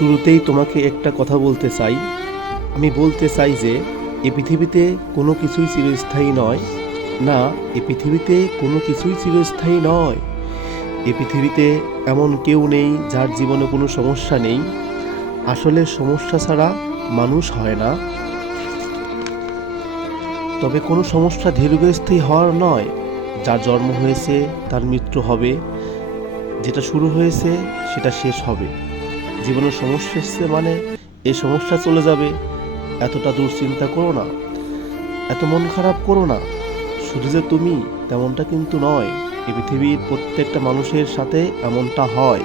শুরুতেই তোমাকে একটা কথা বলতে চাই। আমি বলতে চাই যে এ পৃথিবীতে কোনো কিছুই চিরস্থায়ী নয়। না, এ পৃথিবীতে কোনো কিছুই চিরস্থায়ী নয়। এ পৃথিবীতে এমন কেউ নেই যার জীবনে কোনো সমস্যা নেই। আসলে সমস্যা ছাড়া মানুষ হয় না। তবে কোনো সমস্যা দীর্ঘস্থায়ী হওয়ার নয়। যার জন্ম হয়েছে তার মৃত্যু হবে, যেটা শুরু হয়েছে সেটা শেষ হবে। জীবনের সমস্যা এসছে মানে এই সমস্যা চলে যাবে, এতটা দুশ্চিন্তা করো না, এত মন খারাপ করো না। শুধু যে তুমি তেমনটা কিন্তু নয়, এই পৃথিবীর প্রত্যেকটা মানুষের সাথে এমনটা হয়।